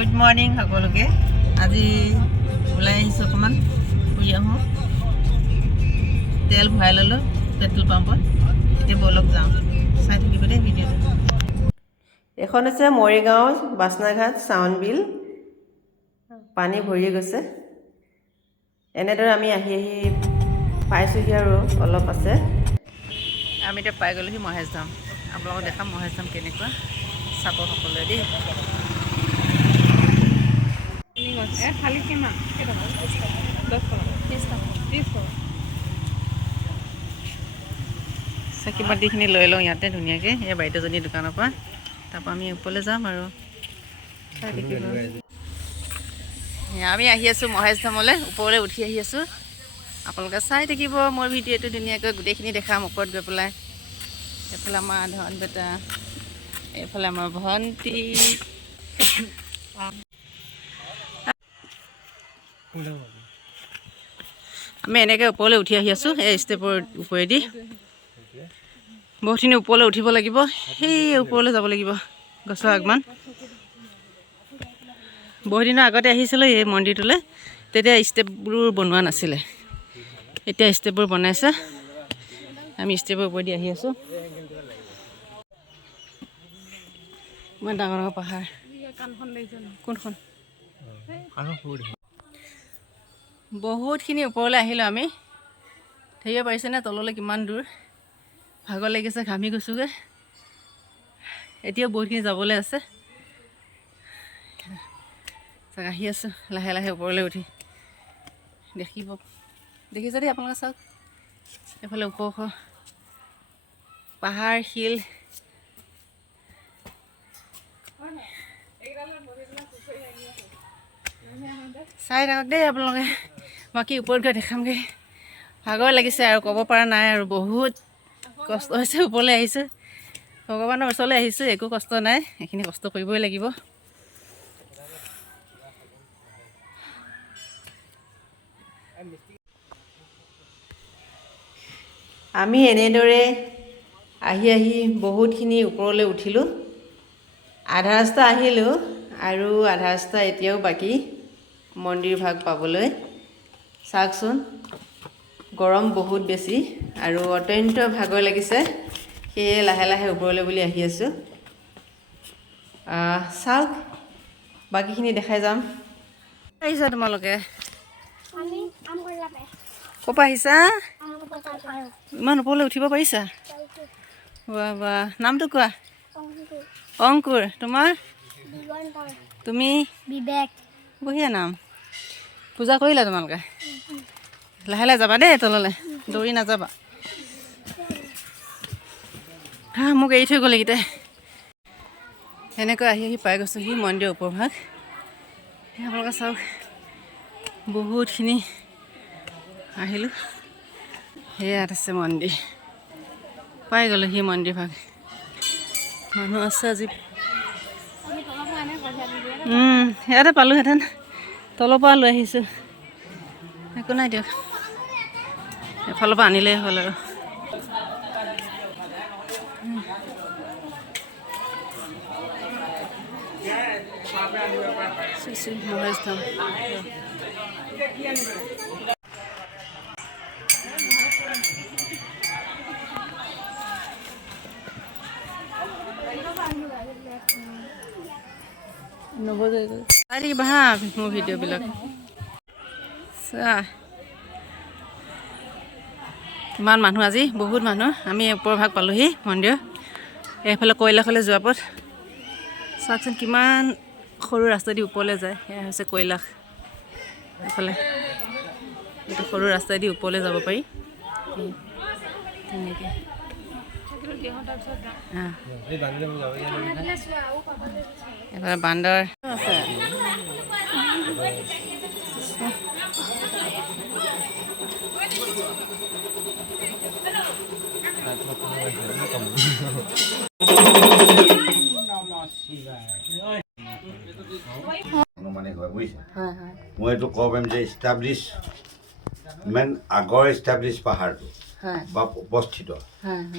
Good morning সকলোকে। আজি ওলাই আহিছোঁ অকণমান ফুৰি আহোঁ। তেল ভৰাই ল'লোঁ পেট্ৰল পাম্পত। এতিয়া বলক যাওঁ, চাই থাকিব দেই ভিডিঅ'টো। এখন হৈছে মৰিগাঁও বাচনাঘাট চাউন বিল। পানী ভৰি গৈছে। এনেদৰে আমি আহি পাইছোঁহি আৰু অলপ আছে। আমি এতিয়া পাই গ'লোহি মহেশধাম। আপোনালোকক দেখাম মহেশধাম কেনেকুৱা, চাব সকলোৱে দেই। থালি কিমান? 10 টকা 30 টকা। চাকি বাতিখিনি লৈ লওঁ ইয়াতে ধুনীয়াকৈ, এই বাইদেউজনীৰ দোকানৰ পৰা। তাৰপৰা আমি ওপৰলৈ যাম আৰু চাই থাকিব। আমি আহি আছোঁ মহেশধামলৈ, ওপৰলৈ উঠি আহি আছোঁ। আপোনালোকে চাই থাকিব মোৰ ভিডিঅ'টো ধুনীয়াকৈ, গোটেইখিনি দেখাম ওপৰত গৈ পেলাই। এইফালে আমাৰ ধন বেটা, এইফালে আমাৰ ভণ্টি। আমি এনেকৈ ওপৰলৈ উঠি আহি আছোঁ, এই ষ্টেপৰ ওপৰেদি। বহুতখিনি ওপৰলৈ উঠিব লাগিব, সেই ওপৰলৈ যাব লাগিব গছৰ আগমান। বহুত দিনৰ আগতে আহিছিলোঁ এই মন্দিৰটোলৈ, তেতিয়া ষ্টেপবোৰ বনোৱা নাছিলে। এতিয়া ষ্টেপবোৰ বনাইছে। আমি ষ্টেপৰ ওপৰেদি আহি আছোঁ। ইমান ডাঙৰ ডাঙৰ পাহাৰ। কোনখন? বহুতখিনি ওপৰলৈ আহিলোঁ আমি। ধৰিব পাৰিছেনে তললৈ কিমান দূৰ? ভাগৰ লাগিছে, ঘামি গৈছোঁগৈ। এতিয়াও বহুতখিনি যাবলৈ আছে। আহি আছোঁ লাহে লাহে ওপৰলৈ উঠি। দেখিছে দেই আপোনালোকে, চাওক এইফালে ওখ ওখ পাহাৰ শিল। চাই থাকক দেই আপোনালোকে, বাকী ওপৰত গৈ দেখামগৈ। ভাগৰ লাগিছে আৰু ক'ব পৰা নাই আৰু, বহুত কষ্ট হৈছে। ওপৰলৈ আহিছোঁ, ভগৱানৰ ওচৰলৈ আহিছোঁ, একো কষ্ট নাই, এইখিনি কষ্ট কৰিবই লাগিব। আমি এনেদৰে আহি আহি বহুতখিনি ওপৰলৈ উঠিলোঁ। আধা ৰাস্তা আহিলোঁ আৰু আধা ৰাস্তা এতিয়াও বাকী মন্দিৰ ভাগ পাবলৈ। চাওকচোন, গৰম বহুত বেছি আৰু অত্যন্ত ভাগৰ লাগিছে, সেয়ে লাহে লাহে ওপৰলৈ বুলি আহি আছোঁ। চাওক বাকীখিনি দেখাই যাম। আহিছা তোমালোকে? ক'ৰ পৰা আহিছা? ইমান ওপৰলৈ উঠিব পাৰিছা? বাহ বাহ। নামটো কোৱা? অংকুৰ। তোমাৰ? তুমি? বিবেক। বঢ়িয়া নাম। পূজা কৰিলা তোমালোকে? লাহে লাহে যাবা দেই তললৈ, দৌৰি নাযাবা। মোক এৰি থৈ গ'ল এইকেইটাই। সেনেকৈ আহি আহি পাই গৈছোঁ সি মন্দিৰৰ ওপৰভাগ। আপোনালোকে চাওক, বহুতখিনি আহিলোঁ। সেয়াত আছে মন্দিৰ, পাই গ'লোঁ সি মন্দিৰ ভাগ। মানুহ আছে আজি। ইয়াতে পালোঁহেঁতেন, তলৰ পৰা লৈ আহিছোঁ। একো নাই দিয়ক, এফালৰ পৰা আনিলেই হ'ল আৰু। মহেশধাম চাই থাকিবা হা মোৰ ভিডিঅ'বিলাক। কিমান মানুহ আজি, বহুত মানুহ। আমি ওপৰ ভাগ পালোঁহি মন্দিৰ। এইফালে কৈলাশলৈ যোৱা পথ। চাওকচোন কিমান সৰু ৰাস্তা দি ওপৰলৈ যায়। সেয়া হৈছে কৈলাশ। এইফালে এইটো সৰু ৰাস্তাই দি ওপৰলৈ যাব পাৰি তেনেকৈ। এইফালে বান্দৰ আছে। মই এইটো ক'ব পাৰিম যে ইষ্টাব্লিছ মেন আগৰ ইষ্টাব্লিছ পাহাৰটো বা উপস্থিত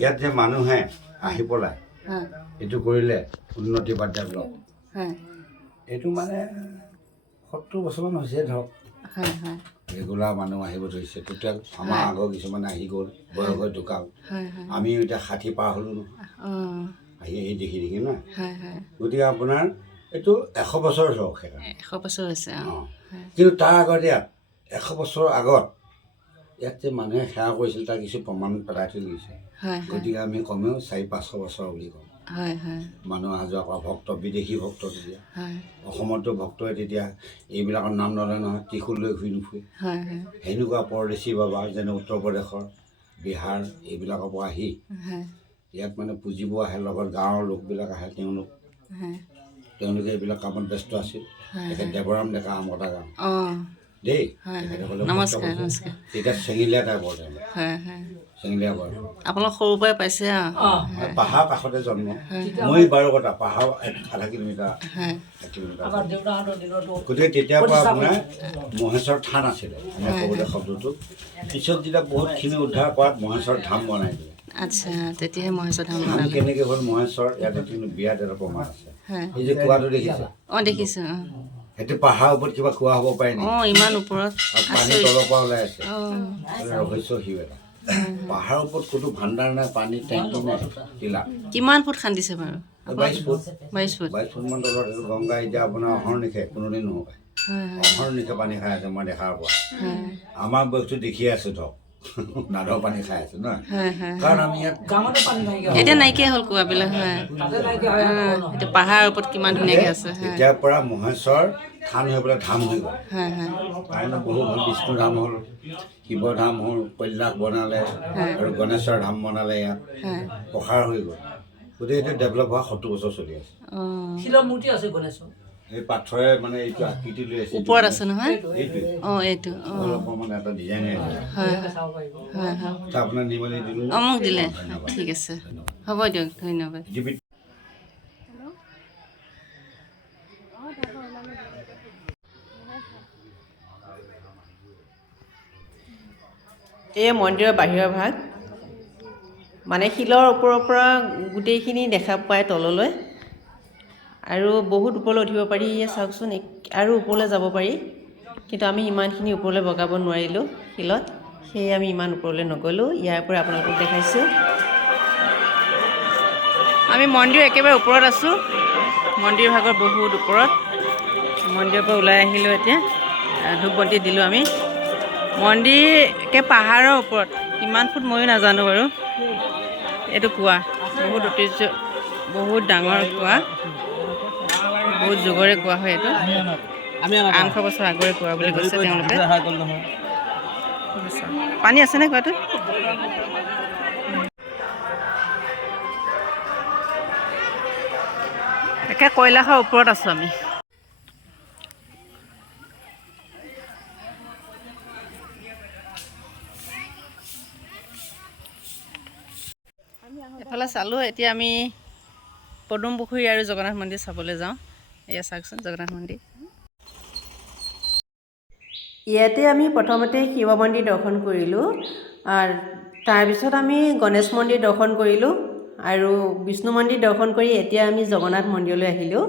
ইয়াত যে মানুহে আহি পেলাই এইটো কৰিলে উন্নতি বা ডেভেলপ এইটো মানে 70 বছৰমান হৈছে ধৰক হয় হয় ৰেগুলাৰ মানুহ আহিব ধৰিছে টোটেল আমাৰ আগৰ কিছুমানে আহি গ'ল বয়স হৈ ঢুকাল হয় হয় আমি এতিয়া 60 পাৰ হ'লোঁ নহয় অঁ আহি দেখি না হয় হয় গতিকে আপোনাৰ এইটো 100 বছৰ ধৰক সেইকাৰণে 100 বছৰ হৈছে অঁ কিন্তু তাৰ আগত ইয়াত 100 বছৰৰ আগত ইয়াত যে মানুহে সেৱা কৰিছিল তাৰ কিছু প্ৰমাণ পেলাই থৈ গৈছে হয় গতিকে আমি কমেও 400-500 বছৰ বুলি কওঁ হয় হয় মানুহ অহা যোৱা কৰা ভক্ত বিদেশী ভক্ত তেতিয়া হয় অসমতো ভক্তই তেতিয়া এইবিলাকৰ নাম নলয় নহয় ত্ৰিশূল লৈ ঘূৰি নুফুৰে হয় হয় সেনেকুৱা পৰদেশী বাবা যেনে উত্তৰ প্ৰদেশৰ বিহাৰ এইবিলাকৰ পৰা আহি হয় ইয়াত মানে পুজিব আহে লগত গাঁৱৰ লোকবিলাক আহে তেওঁলোকে এইবিলাক কামত ব্যস্ত আছিল তেখেত দেৱৰাম ডেকা আমতা গাঁও অঁ দেই হয় তেখেতসকলে নমস্কাৰ নমস্কাৰ তেতিয়া চেঙিলীয়া টাইপৰ তেওঁলোক হয় হয় চেঙিলীয়া বয়স আপোনালোক সৰুৰ পৰাই পাইছে পাহাৰ কাষতে জন্ম মই বাৰু কথা পাহাৰ 0.5 কিলোমিটাৰ হয় 1 কিলোমিটাৰ গতিকে তেতিয়াৰ পৰা আপোনাৰ মহেশ্বৰ থান আছিলে এনে ক'বলৈ শব্দটো পিছত যেতিয়া বহুতখিনি উদ্ধাৰ কৰাত মহেশ্বৰ ধাম বনাই দিলে আচ্ছা তেতিয়াহে মহেশ্বৰ ধাম ধাম বনালে কেনেকৈ হ'ল মহেশ্বৰ ইয়াতে কিন্তু বিয়াত এটা প্ৰমাণ আছে হয় এই যে কুৱাটো দেখিছে অঁ দেখিছোঁ অঁ সেইটো পাহাৰৰ ওপৰত কিবা কুৱা হ'ব পাৰে নেকি অঁ ইমান ওপৰত আৰু পানী তলৰ পৰা ওলাই আছে অঁ ৰহস্য শিৱ এটা পাহাৰৰ ওপৰত ক'তো ভাণ্ডাৰ নাই পানী টেংকি নাই টিলা কিমান ফুট খান্দিছে বাৰু 22 ফুট 22 ফুট 22 ফুটমান তলত এইটো গংগা এতিয়া আপোনাৰ অহৰ্নিশে কোনোদিন নহ'ব হয় অহৰ্নিশে পানী খাই আছে মই দেখাৰ পৰা হয় আমাৰ বস্তু দেখিয়ে আছোঁ ধৰক নাদৰ পানী খাই আছোঁ নহয় হয় হয় কাৰণ আমি ইয়াত এতিয়া নাইকিয়া হ'ল কুৱাবিলাক হয় এতিয়া পাহাৰৰ ওপৰত কিমান ধুনীয়াকৈ আছে হয় তেতিয়াৰ পৰা মহেশ্বৰ থান হৈ পেলাই ধাম হৈ গ'ল হয় হয় তাৰমানে বহু হ'ল বিষ্ণু ধাম হ'ল শিৱ ধাম হ'ল কৈলাশ বনালে আৰু গণেশৰ ধাম বনালে ইয়াত হয় প্ৰসাৰ হৈ গ'ল গতিকে এইটো ডেভেলপ হোৱা 70 বছৰ চলি আছে অঁ শিলৰ মূৰ্তি আছে গণেশৰ এই পাথৰে মানে এইটো আকৃতি লৈ আছে ওপৰত আছে নহয় এইটোৱে অঁ এইটো অঁ অকণমান এটা ডিজাইনে আছে হয় হয় হয় আপোনাৰ নিৰ্মালি দিলোঁ অঁ মোক দিলে ধন্যবাদ ঠিক আছে হ'ব দিয়ক ধন্যবাদ জীৱিত এই মন্দিৰৰ বাহিৰৰ ভাগ মানে শিলৰ ওপৰৰ পৰা গোটেইখিনি দেখা পায় তললৈ আৰু বহুত ওপৰলৈ উঠিব পাৰি চাওকচোন আৰু ওপৰলৈ যাব পাৰি কিন্তু আমি ইমানখিনি ওপৰলৈ বগাব নোৱাৰিলোঁ শিলত সেয়ে আমি ইমান ওপৰলৈ নগ'লোঁ ইয়াৰ পৰা আপোনালোকক দেখাইছোঁ আমি মন্দিৰৰ একেবাৰে ওপৰত আছোঁ মন্দিৰ ভাগৰ বহুত ওপৰত মন্দিৰৰ পৰা ওলাই আহিলোঁ এতিয়া ধূপ বন্তি দিলোঁ আমি মন্দিৰ একে পাহাৰৰ ওপৰত কিমান ফুট ময়ো নাজানো বাৰু এইটো কুঁৱা বহুত ঐতিহ্য বহুত ডাঙৰ কুঁৱা বহুত যুগৰে কুঁৱা হয় এইটো 800 বছৰ আগৰে কুঁৱা বুলি কৈছে তেওঁলোকে পানী আছেনে কুঁৱাটো একে কৈলাশৰ ওপৰত আছোঁ আমি এফালে চালোঁ এতিয়া আমি পদুম পুখুৰী আৰু জগন্নাথ মন্দিৰ চাবলৈ যাওঁ এয়া চাওকচোন জগন্নাথ মন্দিৰ ইয়াতে আমি প্ৰথমতে শিৱ মন্দিৰ দৰ্শন কৰিলোঁ আৰু তাৰপিছত আমি গণেশ মন্দিৰ দৰ্শন কৰিলোঁ আৰু বিষ্ণু মন্দিৰ দৰ্শন কৰি এতিয়া আমি জগন্নাথ মন্দিৰলৈ আহিলোঁ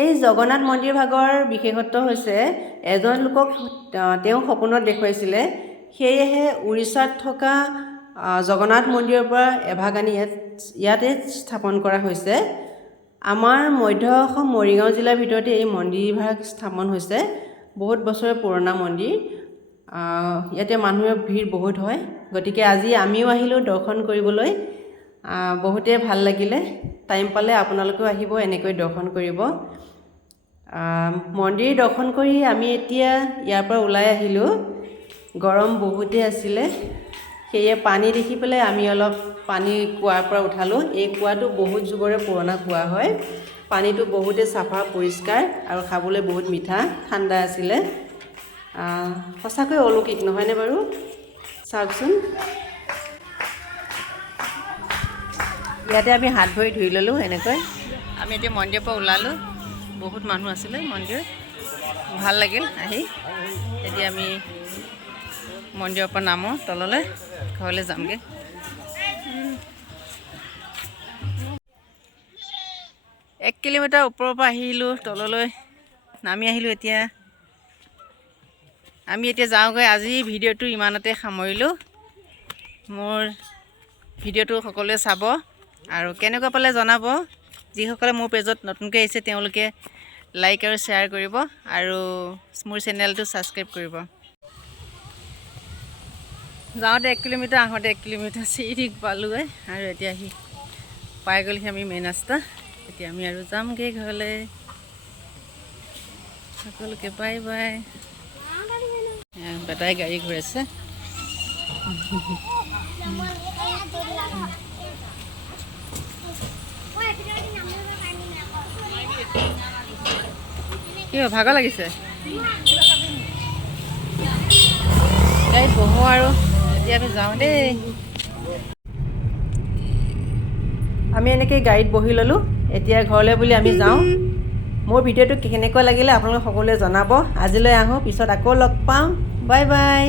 এই জগন্নাথ মন্দিৰ ভাগৰ বিশেষত্ব হৈছে এজন লোকক তেওঁ সপোনত দেখুৱাইছিলে সেয়েহে উৰিষ্যাত থকা জগন্নাথ মন্দিৰৰ পৰা এভাগ আনি ইয়াতে স্থাপন কৰা হৈছে আমাৰ মধ্য অসম মৰিগাঁও জিলাৰ ভিতৰতে এই মন্দিৰভাগ স্থাপন হৈছে বহুত বছৰৰ পুৰণা মন্দিৰ ইয়াতে মানুহৰ ভিৰ বহুত হয় গতিকে আজি আমিও আহিলোঁ দৰ্শন কৰিবলৈ বহুতে ভাল লাগিলে টাইম পালে আপোনালোকেও আহিব এনেকৈ দৰ্শন কৰিব মন্দিৰ দৰ্শন কৰি আমি এতিয়া ইয়াৰ পৰা ওলাই আহিলোঁ গৰম বহুতেই আছিলে সেয়ে পানী দেখি পেলাই আমি অলপ পানী কুঁৱাৰ পৰা উঠালোঁ এই কুঁৱাটো বহুত যুগৰে পুৰণা কুঁৱা হয় পানীটো বহুতেই চাফা পৰিষ্কাৰ আৰু খাবলৈ বহুত মিঠা ঠাণ্ডা আছিলে সঁচাকৈ অলৌকিক নহয়নে বাৰু চাওকচোন ইয়াতে আমি হাত ভৰি ধুই ল'লোঁ এনেকৈ আমি এতিয়া মন্দিৰৰ পৰা ওলালোঁ বহুত মানুহ আছিলে মন্দিৰত ভাল লাগিল আহি এতিয়া আমি মন্দিৰৰ পৰা নামো তললৈ ঘৰলৈ যামগৈ 1 কিলোমিটাৰ ওপৰৰ পৰা আহিলোঁ তললৈ নামি আহিলোঁ এতিয়া। আমি এতিয়া যাওঁগৈ। আজি ভিডিঅ'টো ইমানতে সামৰিলোঁ। মোৰ ভিডিঅ'টো সকলোৱে চাব আৰু কেনেকুৱা পালে জনাব। যিসকলে মোৰ পেজত নতুনকৈ আহিছে তেওঁলোকে লাইক আৰু শ্বেয়াৰ কৰিব আৰু মোৰ চেনেলটো ছাবস্ক্ৰাইব কৰিব। যাওঁতে 1 কিলোমিটাৰ, আহোঁতে 1 কিলোমিটাৰ চিৰি পালোঁগৈ আৰু এতিয়া আহি পাই গ'লহি আমি মেইন ৰাস্তা। এতিয়া আমি আৰু যামগৈ ঘৰলৈ। সকলোকে বাই বাই। বেটাই গাড়ী ঘূৰাইছে। কি ভাগৰ লাগিছে? গাড়ীত বহোঁ আৰু এতিয়া আমি যাওঁ দেই। আমি এনেকৈ গাড়ীত বহি ল'লোঁ। এতিয়া ঘৰলৈ বুলি আমি যাওঁ। মোৰ ভিডিঅ'টো কেনেকুৱা লাগিলে আপোনালোকে সকলোৱে জনাব। আজিলৈ আহোঁ, পিছত আকৌ লগ পাম। Bye bye.